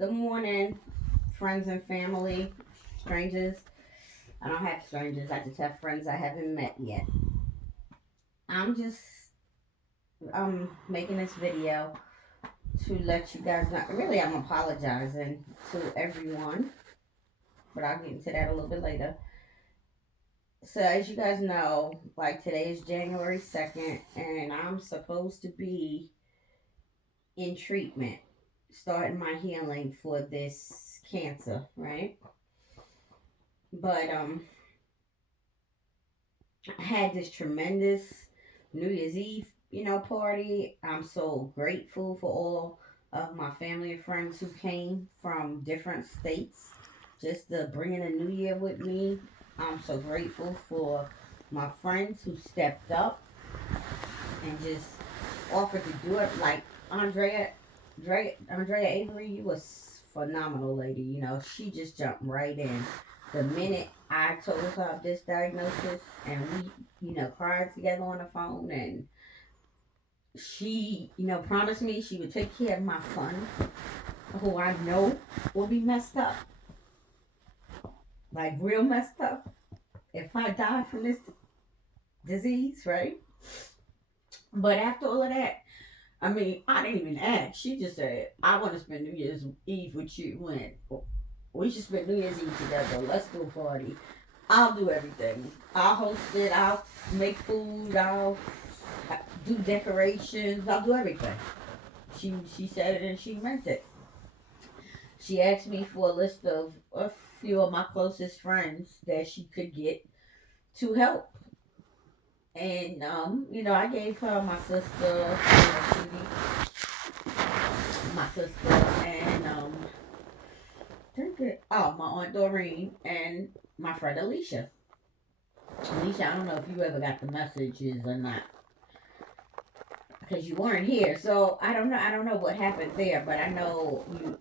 Good morning, friends and family, strangers. I don't have strangers, I just have friends I haven't met yet. I'm just making this video to let you guys know. Really, I'm apologizing to everyone, but I'll get into that a little bit later. So, as you guys know, like today is January 2nd, and I'm supposed to be in treatment, starting my healing for this cancer, right? But I had this tremendous New Year's Eve, party. I'm so grateful for all of my family and friends who came from different states just to bring in a new year with me. I'm so grateful for my friends who stepped up and just offered to do it. Like Andrea Avery, you was phenomenal, lady. She just jumped right in. The minute I told her of this diagnosis, and we, cried together on the phone, and she, promised me she would take care of my son, who I know will be messed up, like real messed up, if I die from this disease, right? But after all of that, I mean, I didn't even ask. She just said, I want to spend New Year's Eve with you. When we should spend New Year's Eve together. Let's do a party. I'll do everything. I'll host it. I'll make food. I'll do decorations. I'll do everything. She said it and she meant it. She asked me for a list of a few of my closest friends that she could get to help. And I gave her my sister, my sister, and my aunt Doreen and my friend Alicia. Alicia, I don't know if you ever got the messages or not, because you weren't here. So I don't know. I don't know what happened there, but I know you.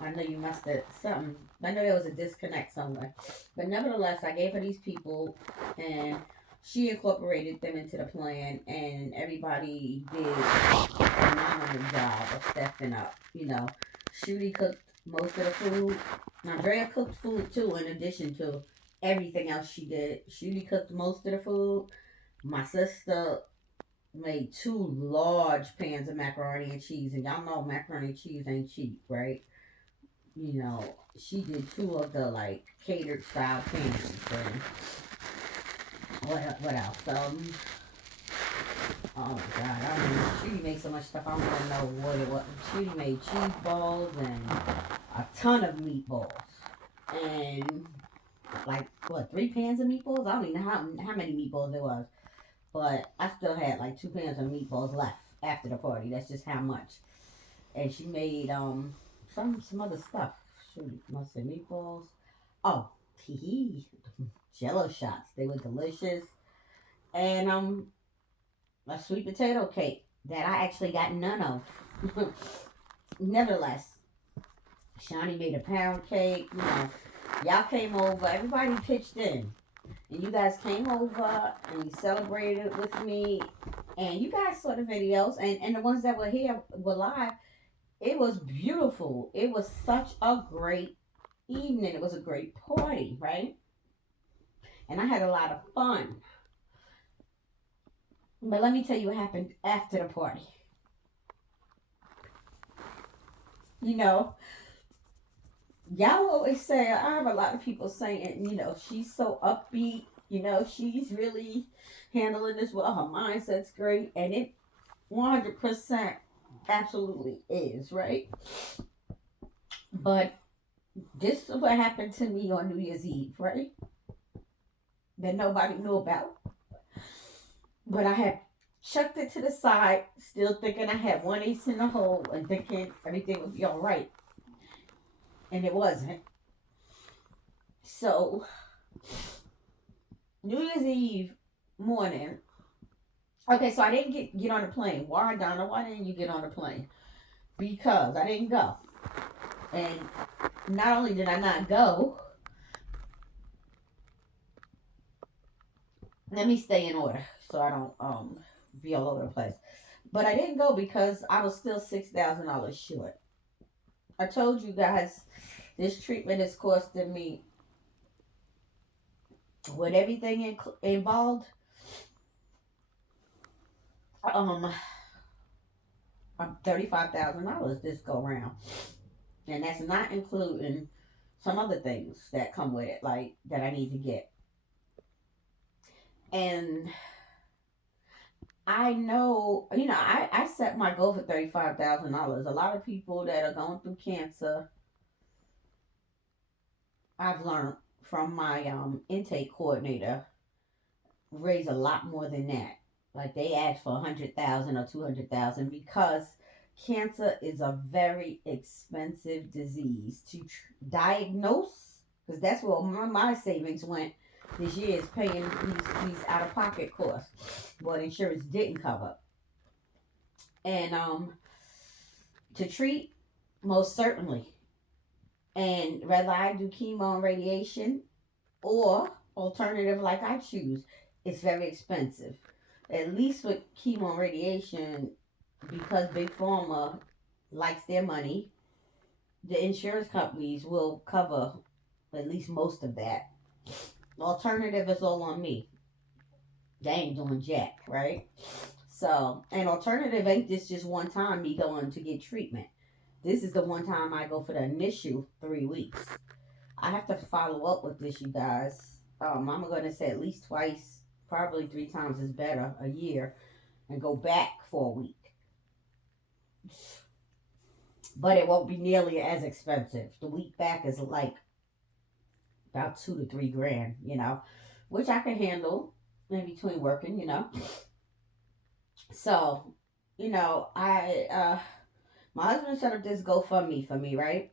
I know you must have something. I know there was a disconnect somewhere, but nevertheless, I gave her these people, and she incorporated them into the plan, and everybody did a phenomenal job of stepping up. Shooty cooked most of the food. Andrea cooked food too, in addition to everything else she did. Shooty cooked most of the food. My sister made two large pans of macaroni and cheese, and y'all know macaroni and cheese ain't cheap, right? She did two of the like catered style pans, and what else? Oh my god, I mean, Shooty made so much stuff, I don't even know what it was. Shooty made cheese balls and a ton of meatballs. And like, what, 3 pans of meatballs? I don't even know how many meatballs there was. But I still had like 2 pans of meatballs left after the party. That's just how much. And she made some other stuff. Shooty must say meatballs. Oh, hee hee. Jello shots. They were delicious. And a sweet potato cake that I actually got none of. Nevertheless, Shawnee made a pound cake. Y'all came over. Everybody pitched in. And you guys came over and you celebrated with me. And you guys saw the videos. And the ones that were here were live. It was beautiful. It was such a great evening. It was a great party, right? And I had a lot of fun. But let me tell you what happened after the party. You know, y'all always say, I have a lot of people saying, she's so upbeat, she's really handling this well, her mindset's great, and it 100% absolutely is, right? But this is what happened to me on New Year's Eve, right? That nobody knew about. But I had chucked it to the side, still thinking I had one ace in the hole and thinking everything would be all right. And it wasn't. So, New Year's Eve morning. Okay, so I didn't get on the plane. Why, Donna? Why didn't you get on the plane? Because I didn't go. And not only did I not go, let me stay in order so I don't be all over the place. But I didn't go because I was still $6,000 short. I told you guys this treatment is costing me, with everything involved, um, $35,000 this go round, and that's not including some other things that come with it, like that I need to get. And I know, I set my goal for $35,000. A lot of people that are going through cancer, I've learned from my intake coordinator, raise a lot more than that. Like they ask for 100,000 or 200,000 because cancer is a very expensive disease to diagnose. Because that's where my savings went this year, is paying these out of pocket costs, what insurance didn't cover. And to treat, most certainly. And whether I do chemo and radiation or alternative like I choose, it's very expensive. At least with chemo and radiation, because Big Pharma likes their money, the insurance companies will cover at least most of that. Alternative is all on me. They ain't doing jack, right? So, an alternative ain't this just one time me going to get treatment. This is the one time I go for the initial 3 weeks. I have to follow up with this, you guys. I'm going to say at least twice, probably 3 times is better a year, and go back for a week. But it won't be nearly as expensive. The week back is like about 2 to 3 grand, which I can handle in between working. So, I my husband set up this GoFundMe for me, right?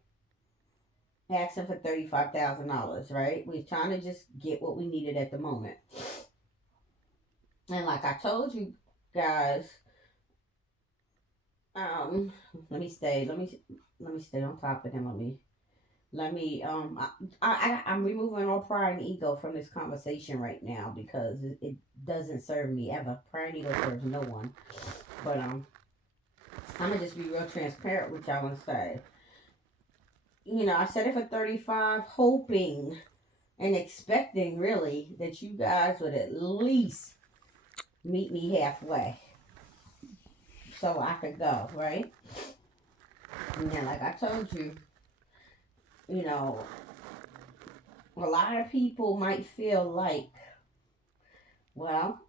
Asking for $35,000, right? We're trying to just get what we needed at the moment. And like I told you guys, let me stay on top of him. I'm removing all pride and ego from this conversation right now because it doesn't serve me ever. Pride and ego serves no one. But I'm gonna just be real transparent with y'all and say, I said it for 35, hoping and expecting really that you guys would at least meet me halfway so I could go, right? And then, like I told you, a lot of people might feel like, well,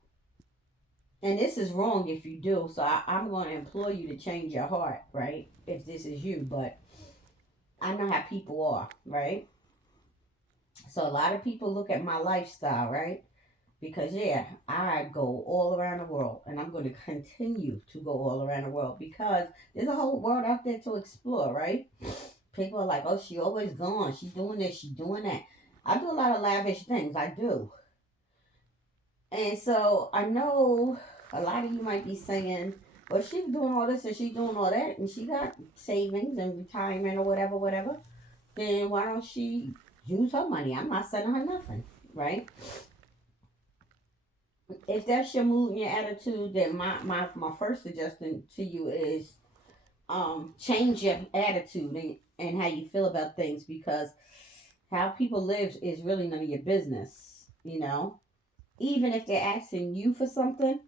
and this is wrong if you do, so I'm going to implore you to change your heart, right? If this is you, but I know how people are, right? So a lot of people look at my lifestyle, right? Because yeah, I go all around the world, and I'm going to continue to go all around the world because there's a whole world out there to explore, right? People are like, oh, she always gone. She's doing this, she's doing that. I do a lot of lavish things. I do. And so I know a lot of you might be saying, well, she's doing all this and she's doing all that, and she got savings and retirement or whatever, whatever. Then why don't she use her money? I'm not sending her nothing, right? If that's your mood and your attitude, then my first suggestion to you is change your attitude and how you feel about things, because how people live is really none of your business. Even if they're asking you for something,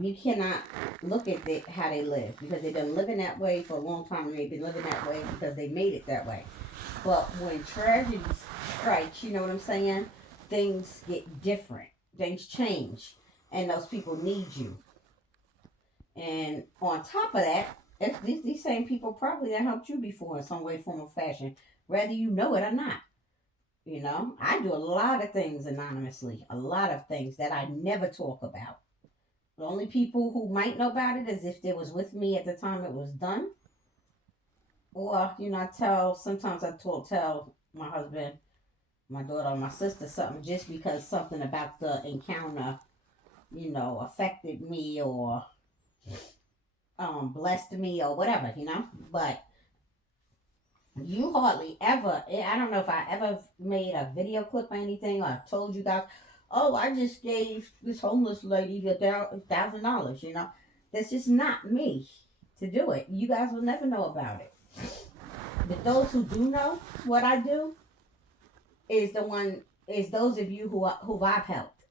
you cannot look at how they live, because they've been living that way for a long time, and they've been living that way because they made it that way. But when tragedy strikes, you know what I'm saying, things get different, things change, and those people need you. And on top of that, these same people probably that helped you before in some way, form, or fashion, whether you know it or not. I do a lot of things anonymously, a lot of things that I never talk about. The only people who might know about it is if they was with me at the time it was done. Or, sometimes I tell my husband, my daughter, or my sister something just because something about the encounter, affected me or blessed me or whatever. But you hardly ever, I don't know if I ever made a video clip or anything, or I told you guys, oh, I just gave this homeless lady $1,000. That's just not me to do it. You guys will never know about it. But those who do know what I do is those of you who I've helped.